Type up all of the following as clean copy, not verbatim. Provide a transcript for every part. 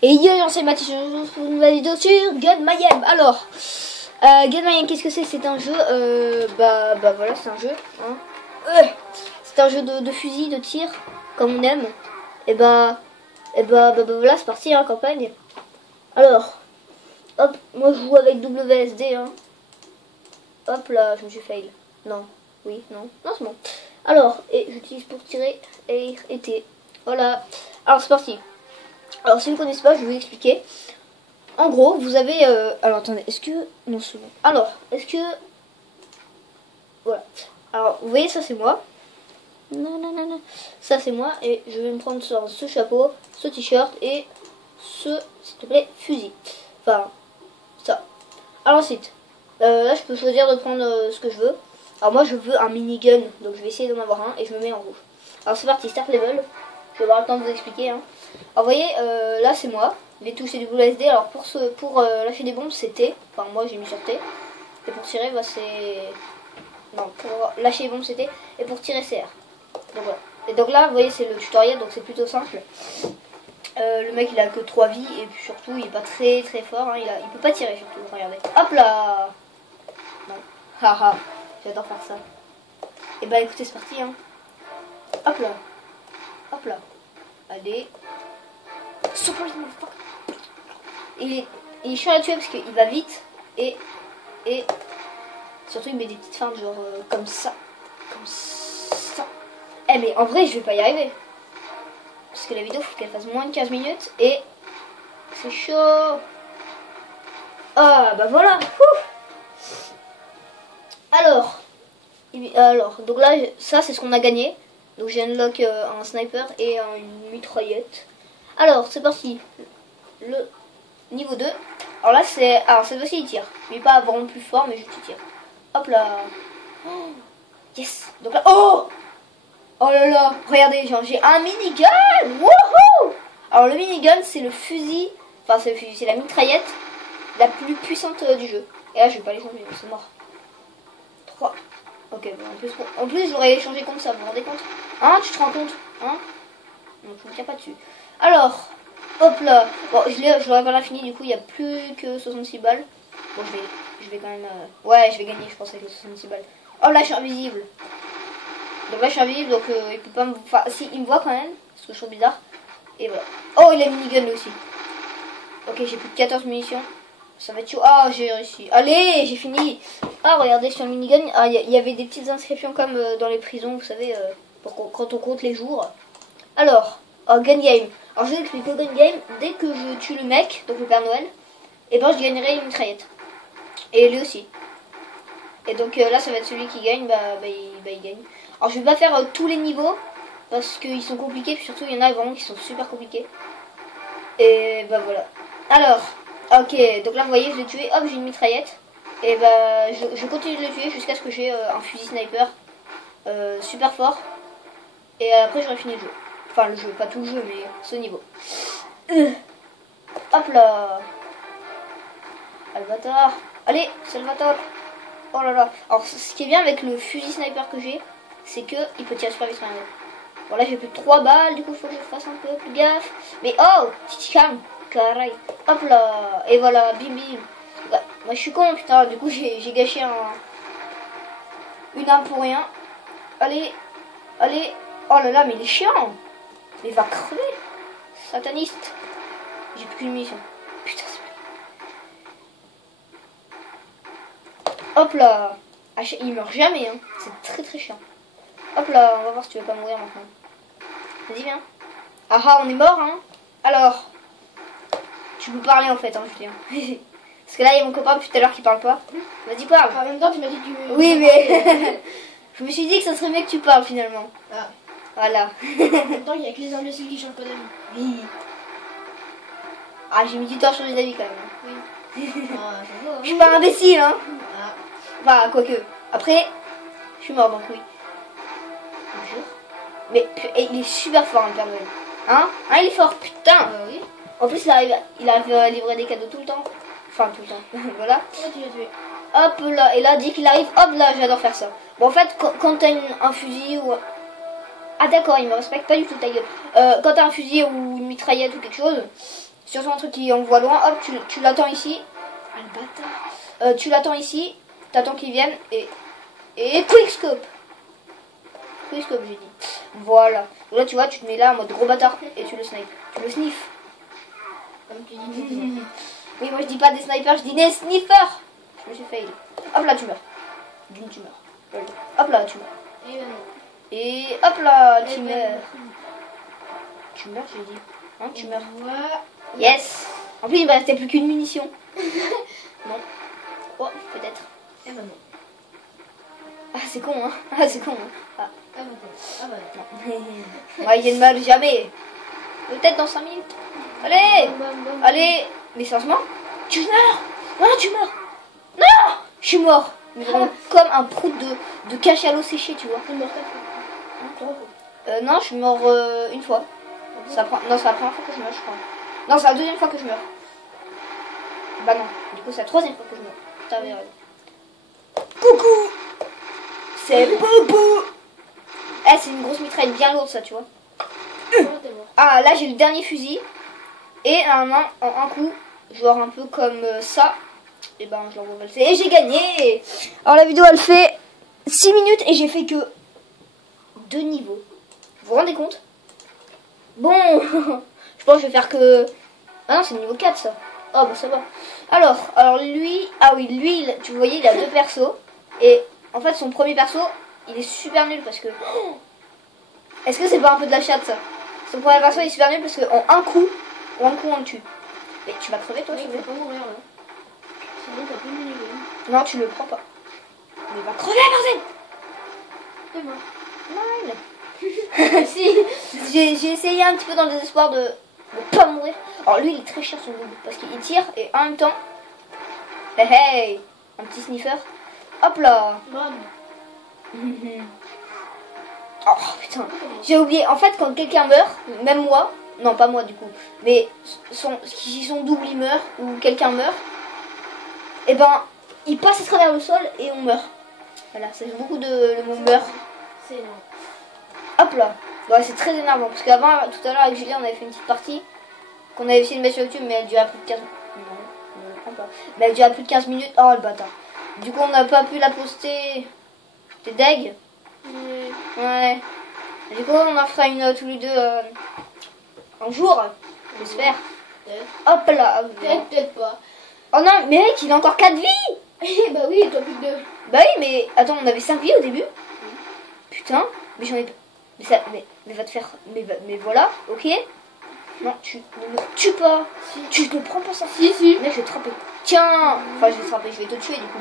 Et yo, c'est Mathis pour une nouvelle vidéo sur Gun Mayhem. Alors, Gun Mayhem, qu'est-ce que c'est? C'est un jeu, bah voilà, c'est un jeu. Hein. C'est un jeu de fusil, de tir, comme on aime. Et bah voilà, c'est parti, hein, campagne. Alors, hop, moi je joue avec WSD. Hein. Hop là, je me suis fail. Non, oui, non, c'est bon. Alors, et j'utilise pour tirer Air et T. Voilà. Alors c'est parti. Alors si vous ne connaissez pas, je vais vous expliquer. En gros, vous avez... alors attendez, est-ce que... Non, c'est bon. Alors, est-ce que... Voilà. Alors, vous voyez, ça c'est moi. Non. Ça c'est moi. Et je vais me prendre ce chapeau, ce t-shirt et ce, s'il te plaît, fusil. Enfin, ça. Alors ensuite, là je peux choisir de prendre ce que je veux. Alors moi je veux un minigun, donc je vais essayer d'en avoir un et je me mets en rouge. Alors c'est parti, start level. Je vais avoir le temps de vous expliquer. Hein. Alors vous voyez, là c'est moi. Les touches c'est du WSD. Alors pour lâcher des bombes c'est T. Enfin moi j'ai mis sur T. Et pour tirer bah, c'est... Non, pour lâcher les bombes c'est T. Et pour tirer c'est R. Donc voilà. Et donc là vous voyez c'est le tutoriel, donc c'est plutôt simple. Le mec il a que 3 vies et puis surtout il est pas très fort. Hein. Il peut pas tirer surtout, regardez. Hop là. Non. Haha. J'adore faire ça. Et bah écoutez c'est parti. Hein. Hop là. Hop là. Allez. Surprise motherfucker. Il est chiant à tuer parce qu'il va vite et surtout il met des petites feintes genre comme ça. Comme ça. Eh mais en vrai je vais pas y arriver. Parce que la vidéo faut qu'elle fasse moins de 15 minutes et c'est chaud. Ah bah voilà. Alors donc là ça c'est ce qu'on a gagné. Donc j'ai unlock un sniper et une mitraillette. Alors c'est parti. Le niveau 2. Alors là c'est... Alors cette fois-ci il tire. Mais pas vraiment plus fort mais juste il tire. Hop là. Oh, yes. Donc là... Oh là là. Regardez, genre j'ai un minigun. Wouhou. Alors le minigun c'est le fusil. Enfin c'est le fusil, c'est la mitraillette la plus puissante du jeu. Et là je vais pas les changer, c'est mort. 3. Ok, bon, en plus j'aurais changé comme ça, vous vous rendez compte? Hein, tu te rends compte? Hein? Donc je me tiens pas dessus. Alors, hop là. Bon, je l'aurais pas fini, du coup il n'y a plus que 66 balles. Bon, je vais quand même... Ouais, je vais gagner, je pense, avec les 66 balles. Oh là, je suis invisible. Donc là, je suis invisible, donc il peut pas me... Enfin, si, il me voit quand même, parce que je trouve bizarre. Et voilà. Oh, il a minigun lui aussi. Ok, j'ai plus de 14 munitions. Ça va être chaud. Ah, j'ai réussi. Allez, j'ai fini. Ah, regardez sur le minigun. Ah, il y avait des petites inscriptions comme dans les prisons, vous savez, quand on compte les jours. Alors, gun game. Alors, je vous explique au gun game. Dès que je tue le mec, donc le Père Noël, et ben je gagnerai une mitraillette. Et lui aussi. Et donc là, ça va être celui qui gagne. Il gagne. Alors, je vais pas faire tous les niveaux parce qu'ils sont compliqués. Puis surtout, il y en a vraiment qui sont super compliqués. Et bah voilà. Alors. Ok, donc là vous voyez, je l'ai tué, hop, j'ai une mitraillette. Et bah je continue de le tuer jusqu'à ce que j'ai un fusil sniper super fort. Et après j'aurai fini le jeu. Enfin le jeu, pas tout le jeu, mais ce niveau. Hop là. Albator. Allez, Salvatore. Oh là là. Alors ce qui est bien avec le fusil sniper que j'ai, c'est que il peut tirer super vite. Bon là j'ai plus de 3 balles, du coup il faut que je fasse un peu plus gaffe. Mais oh, petit calme. Caray. Hop là. Et voilà, bim bim. Bah, moi je suis con, putain. Du coup j'ai gâché une arme pour rien. Allez. Allez. Oh là là, mais il est chiant. Mais il va crever. Sataniste. J'ai plus qu'une munition. Putain, c'est... Hop là. Ah, il meurt jamais, hein. C'est très chiant. Hop là, on va voir si tu veux pas mourir maintenant. Vas-y, viens. Ah ah, on est mort, hein. Alors... Tu peux parler en fait, hein, Julien. Parce que là, il y a mon copain depuis tout à l'heure qui parle pas. Vas-y, parle. En même temps, tu m'as dit que tu... Oui, mais... Je me suis dit que ça serait mieux que tu parles finalement. Ah. Voilà. En même temps, il y a que les imbéciles qui changent pas d'avis. Oui. Ah, j'ai mis du temps sur les avis quand même. Oui. Ah, ça va, hein. Je suis pas imbécile, hein. Ah. Enfin, quoique. Après, je suis mort, donc oui. Je jure. Mais il est super fort, le Père Noël. Hein? Il est fort, putain. Oui. En plus, il arrive à livrer des cadeaux tout le temps. Enfin, tout le temps. Voilà. Ouais, tu l'as tué. Hop là. Et là, dès qu'il arrive, hop là, j'adore faire ça. Bon, en fait, quand t'as un fusil ou... Ah d'accord, il me respecte pas du tout, ta gueule. Quand t'as un fusil ou une mitraillette ou quelque chose, surtout un truc qui envoie loin, hop, tu l'attends ici. Ah, le bâtard. Tu l'attends ici, t'attends qu'il vienne et quickscope. Quickscope, j'ai dit. Voilà. Là, tu vois, tu te mets là en mode gros bâtard et tu le snipes. Tu le sniffes. Comme tu dis. Oui, moi je dis pas des snipers, je dis des sniffers. Je me suis fail. Hop là, tu meurs. D'une, tu meurs. Hop là, tu meurs. Et ben non. Et hop là, tu Eh ben meurs. non. Tu meurs, j'ai dit. Hein, tu meurs. Voilà. Yes. En plus, il me restait plus qu'une munition. Non. Oh, peut-être. Eh ben non. Ah, c'est con, hein. Ah, c'est con, hein. Ah. Ah ben non. Ah ben non. Moi, il ne meurt jamais. Peut-être dans 5 minutes. Allez. Bam, bam, bam. Allez. Mais sérieusement, tu meurs. Non, tu meurs. Non, je suis mort. Mais vraiment comme un prout de cachalot séché, tu vois. T'es mort 4 fois. Hein, 3 fois. Non, je suis mort une fois. Non, c'est la première fois que je meurs, je crois. Non, c'est la deuxième fois que je meurs. Bah non, du coup c'est la troisième fois que je meurs. T'avais raison. Coucou. C'est Bobo. Eh, c'est une grosse mitraille bien lourde ça, tu vois. Comment t'es mort? Ah, là j'ai le dernier fusil. Et en un coup, genre un peu comme ça. Et ben je l'envoie valser. Et j'ai gagné. Alors la vidéo elle fait 6 minutes et j'ai fait que 2 niveaux. Vous vous rendez compte? Bon, je pense que je vais faire que... Ah non, c'est le niveau 4 ça. Oh bah ça va. Alors lui, ah oui, lui, tu voyais, il a 2 persos. Et en fait son premier perso, il est super nul parce que... Est-ce que c'est pas un peu de la chatte ça? Son premier perso il est super nul parce qu'en un coup on le tue. Mais tu vas crever toi, Oui, tu faut veux? pas mourir là. Sinon t'as plus de minigame. Non, tu le prends pas. Mais va crever, bordel! T'es mort. Mine. Si, j'ai essayé un petit peu dans le désespoir de pas mourir. Alors lui, il est très cher son double parce qu'il tire et en même temps, hey, hey, un petit sniffer. Hop là. Bam. Oh putain, j'ai oublié. En fait, quand quelqu'un meurt, même moi, non pas moi du coup, mais si son double il meurt ou quelqu'un meurt, et ben il passe à travers le sol et on meurt. Voilà, ça fait beaucoup de le mot meurt. C'est énorme. Hop là. Ouais, c'est très énervant parce qu'avant, tout à l'heure avec Julien, on avait fait une petite partie qu'on avait essayé de mettre sur YouTube, mais elle durait plus de 15 minutes. Non, ne le prends pas. Mais elle durait plus de 15 minutes. Oh le bâtard. Du coup, on n'a pas pu la poster. T'es deg? Ouais. Ouais. Du coup, on en fera une tous les deux un jour, j'espère. Peut-être. Hop là. Peut-être pas. Oh non, mais mec, il a encore 4 vies. Eh bah oui, toi plus que 2. Bah oui, mais attends, on avait 5 vies au début. Putain, mais j'en ai... Mais va te faire... Mais voilà, ok. Non, tu ne me tues pas. Si. Tu ne prends pas ça. Si. Mec, je vais te frapper. Tiens. Enfin, je vais te frapper, je vais te tuer du coup.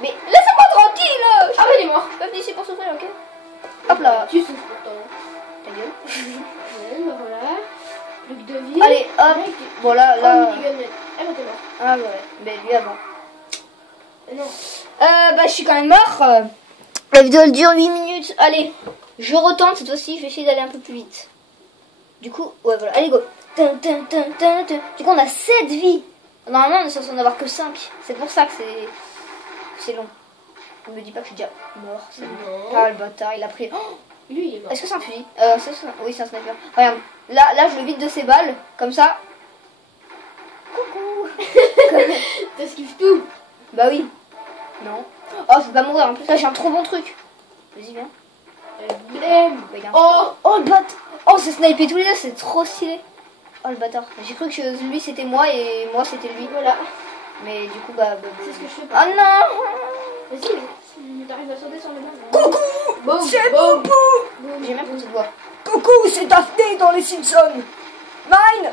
Mais laissez-moi tranquille. Ah bah il est mort. Je peux venir ici pour souffrir, ok. Hop là. Tu souffres pourtant. Ta gueule. Ouais, bah voilà. Plus que 2 vies. Allez, hop. Mec, Voilà, oh, là... minigame. Eh bah t'es mort. Ah ouais, mais lui avant. Non. Bah, je suis quand même mort. La vidéo elle dure 8 minutes. Allez, je retente cette fois-ci. Je vais essayer d'aller un peu plus vite. Du coup, ouais, voilà. Allez, go. Tum, tum, tum, tum, tum. Du coup, on a 7 vies. Normalement, on est censé en avoir que 5. C'est pour ça que c'est long. On me dit pas que je suis déjà mort. C'est bon. Non. Ah, le bâtard, il a pris. Oh, Lui il est mort. est-ce que c'est un fusil oui, c'est un sniper. Regarde, là, je le vide de ses balles. Comme ça. Coucou. T'esquives tout. Bah oui. Non. Oh, je veux pas mourir. En plus, là, j'ai un trop bon truc. Vas-y, viens. Blême. Regarde. Oh. Oh, le bâtard. Oh, c'est sniper tous les deux, c'est trop stylé. Oh, le bâtard. J'ai cru que lui, c'était moi et moi, c'était lui. Voilà. Mais du coup, bah... C'est ce que je fais. Oh non. Vas-y, t'arrives à sauter sur le banc. Coucou. Boum, C'est boum. Boubou. Boum. J'aime bien cette voix. Coucou, c'est Daphné dans les Simpsons. Nine.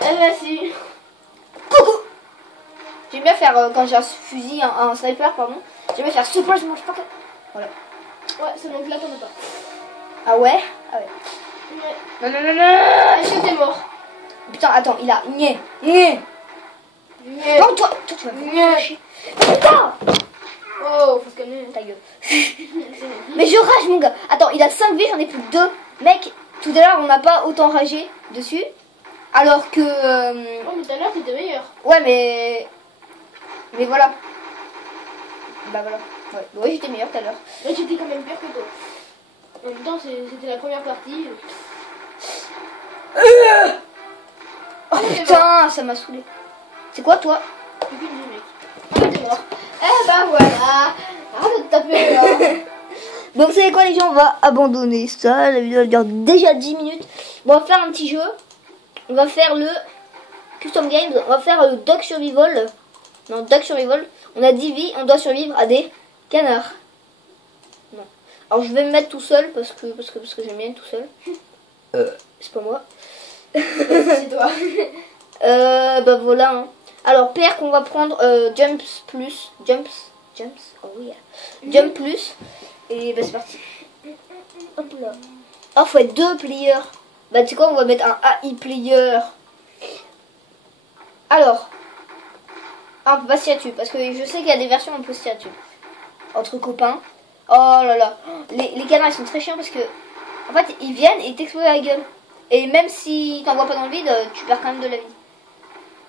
Eh bah si. Coucou. J'aime bien faire, quand j'ai un fusil, un sniper, pardon. J'aime bien faire surprise motherfucker. Voilà. Ouais, c'est donc là t'en as pas. Ah ouais. Ah ouais. Ouais. Non. Est-ce que t'es mort? Putain, attends, il a... Niais. Ouais. Non, toi, tu vas me faire chier. Putain. Oh, faut se calmer. Ta gueule. Mais je rage, mon gars. Attends, il a 5 vies, j'en ai plus que 2. Mec, tout à l'heure, on n'a pas autant ragé dessus. Alors que... Oh, mais tout à l'heure t'étais meilleur. Ouais, mais voilà. Bah voilà. Ouais, j'étais meilleur tout à l'heure. Mais j'étais quand même pire que toi. En même temps, c'était la première partie. Oh putain, ça m'a saoulé. C'est quoi toi? T'es mort. Eh ben voilà. Arrête de te taper là. Donc vous savez quoi les gens, on va abandonner ça. La vidéo elle dure déjà 10 minutes. Bon, on va faire un petit jeu. On va faire le Custom Games. On va faire le Duck Survival. Non, Duck Survival. On a 10 vies, on doit survivre à des canards. Non. Alors je vais me mettre tout seul parce que j'aime bien être tout seul. C'est pas moi. C'est toi. Bah voilà. Hein. Alors perk on va prendre Jumps plus. Jumps. Oh oui. Yeah. Jump plus. Et bah c'est parti. Hop là. Oh faut être 2 players. Bah tu sais quoi, on va mettre un AI player. Alors. Ah, on peut pas se tirer dessus parce que je sais qu'il y a des versions où on peut se tirer dessus. Entre copains. Oh là là. Les canards ils sont très chiants parce que en fait ils viennent et ils t'explosent la gueule. Et même si t'envoies pas dans le vide, tu perds quand même de la vie.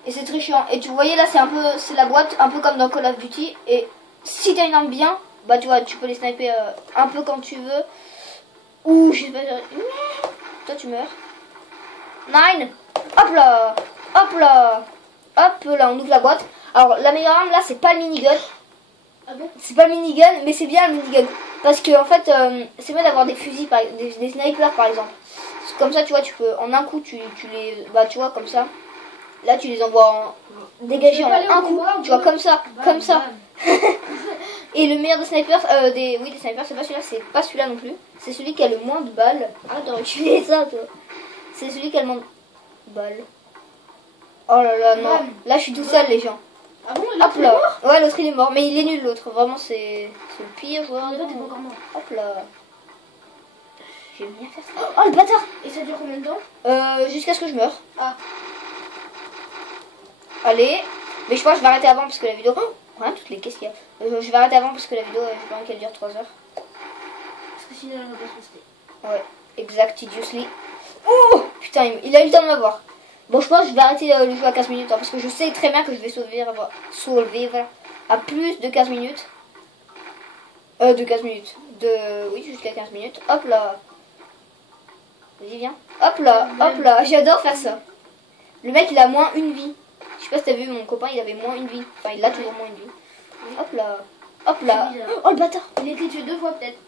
Et c'est très chiant. Et tu voyais là c'est la boîte un peu comme dans Call of Duty. Et si t'as une arme bien, bah tu vois tu peux les sniper un peu quand tu veux. Ouh je sais pas. Toi tu meurs. 9. Hop là. Hop là. Hop là on ouvre la boîte. Alors la meilleure arme là c'est pas le minigun. Ah bon? C'est pas le minigun mais c'est bien le minigun. Parce que en fait c'est mieux d'avoir des fusils, des snipers par exemple. Comme ça tu vois tu peux en un coup tu les. Bah tu vois comme ça. Là tu les envoies dégager en un coup. Tu vois comme ça. Comme ça. Et le meilleur des snipers, des snipers, c'est pas celui-là, c'est pas celui-là non plus. C'est celui qui a le moins de balles. Arrête de reculer ça, toi. C'est celui qui a le moins de balles. Oh là là, non. Là, je suis tout seul, les gens. Ah bon? Hop là. Ouais, l'autre il est mort, mais il est nul, l'autre. Vraiment, c'est le pire joueur. Là, t'es pas encore mort. Hop là. J'aime bien faire ça. Oh, le bâtard! Et ça dure combien de temps? Jusqu'à ce que je meure. Ah. Allez. Mais je pense que je vais arrêter avant parce que la vidéo. Oh, rien, toutes les caisses qu'il y a. Je vais arrêter avant parce que la vidéo, j'ai pas envie qu'elle dure 3 heures. Parce que sinon, elle va pas se rester. Ouais, exactly. Oh putain, il a eu le temps de m'avoir. Bon, je pense que je vais arrêter le jeu à 15 minutes hein, parce que je sais très bien que je vais survivre à plus de 15 minutes. De 15 minutes. Oui, jusqu'à 15 minutes. Hop là. Vas-y, viens. Hop là. J'adore faire ça. Le mec, il a moins une vie. Je sais pas si t'as vu, mon copain, il avait moins une vie. Enfin, il a toujours moins une vie. Hop là. Hop là. Oh, le bâtard. Il a été tué 2 fois peut-être.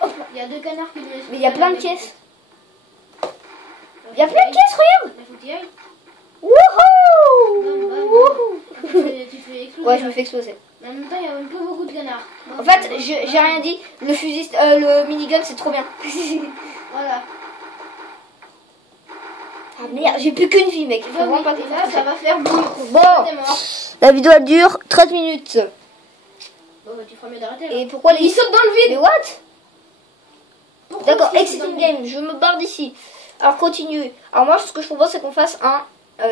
Hop là. Il y a 2 canards qui lui laissent. Mais il y a plein de caisses. Il y a plein de caisses, regarde. Il faut que tu y ailles. Wouhou. Tu fais exploser. Ouais, je me fais exploser. Mais en même temps, il y a même pas beaucoup de canards. En fait, j'ai rien dit. Le fusil, le minigun, c'est trop bien. Voilà. Ah merde, j'ai plus qu'une vie, mec. Faut vraiment pas Et là, ça va faire boum. Bon, T'es mort. la vidéo elle dure 13 minutes. Bon, bah, tu feras mieux d'arrêter. Là. Et pourquoi les... Il saute dans le vide. Mais what? Pourquoi D'accord, est-ce qu'il saute Exiting dans le vide? Game, je me barre d'ici. Alors, continue. Alors, moi, ce que je propose, c'est qu'on fasse un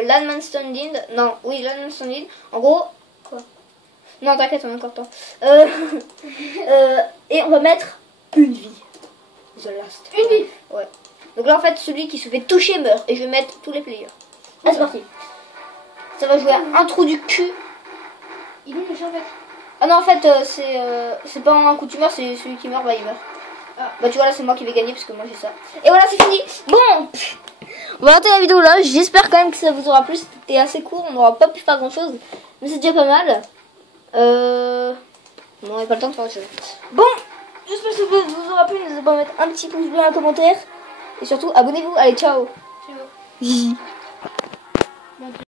Landman Standing. Non, oui, Landman Standing. En gros, quoi? Non, t'inquiète, on a encore le temps. Et on va mettre une vie. The last. Une vie. Ouais. Donc là, en fait, celui qui se fait toucher meurt. Et je vais mettre tous les players. Ah, c'est parti. Ça va jouer à un trou du cul. Il est méchant en fait. Ah non, en fait, c'est pas un coup de tumeur, c'est celui qui meurt, bah il meurt. Ah. Bah tu vois, là, c'est moi qui vais gagner parce que moi j'ai ça. Et voilà, c'est fini. Bon, on va arrêter la vidéo là. J'espère quand même que ça vous aura plu. C'était assez court, on n'aura pas pu faire grand chose. Mais c'est déjà pas mal. Non, on n'a pas le temps de faire autre chose. Bon, j'espère que ça vous aura plu. N'hésitez pas à mettre un petit pouce bleu, un commentaire. Et surtout, abonnez-vous. Allez, ciao. Ciao.